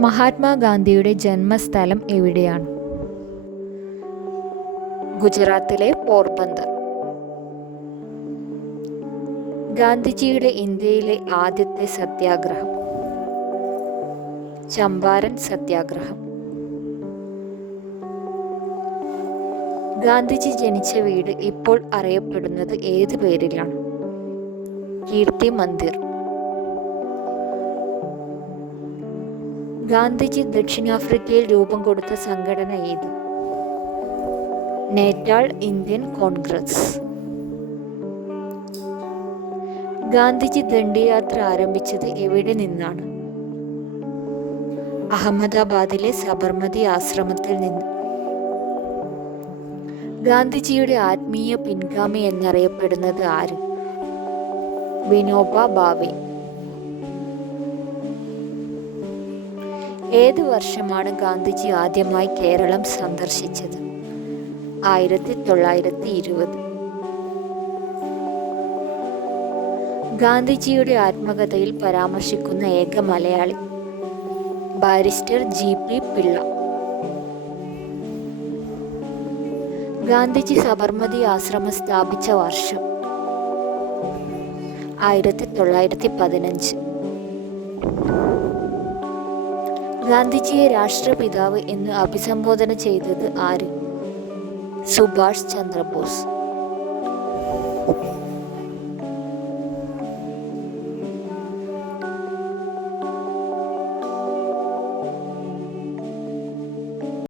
മഹാത്മാഗാന്ധിയുടെ ജന്മസ്ഥലം എവിടെയാണ്? ഗുജറാത്തിലെ പോർബന്ദർ. ഗാന്ധിജിയുടെ ഇന്ത്യയിലെ ആദ്യത്തെ സത്യാഗ്രഹം. ചമ്പാരൻ സത്യാഗ്രഹം. ഗാന്ധിജി ജനിച്ച വീട് ഇപ്പോൾ അറിയപ്പെടുന്നത് ഏത് പേരിലാണ്? കീർത്തി മന്ദിർ ഗാന്ധിജി ദക്ഷിണാഫ്രിക്കയിൽ രൂപം കൊടുത്ത സംഘടന ഏത്? Natal Indian Congress. ഗാന്ധിജി ദണ്ഡിയാത്ര ആരംഭിച്ചത് എവിടെ നിന്നാണ്? അഹമ്മദാബാദിലെ സബർമതി ആശ്രമത്തിൽ നിന്ന്. ഗാന്ധിജിയുടെ ആത്മീയ പിൻഗാമി എന്നറിയപ്പെടുന്നത് ആര്? വിനോബ ഭാവെ ഏത് വർഷമാണ് ഗാന്ധിജി ആദ്യമായി കേരളം സന്ദർശിച്ചത്? ആയിരത്തി തൊള്ളായിരത്തി ഇരുപത് ഗാന്ധിജിയുടെ ആത്മകഥയിൽ പരാമർശിക്കുന്ന ഏക Malayali barrister G P Pillai. Gandhiji Sabarmati ആശ്രമം സ്ഥാപിച്ച വർഷം ആയിരത്തി തൊള്ളായിരത്തി പതിനഞ്ച് ഗാന്ധിജിയെ രാഷ്ട്രപിതാവ് എന്ന് അഭിസംബോധന ചെയ്തത് ആര്? സുഭാഷ് ചന്ദ്രബോസ്.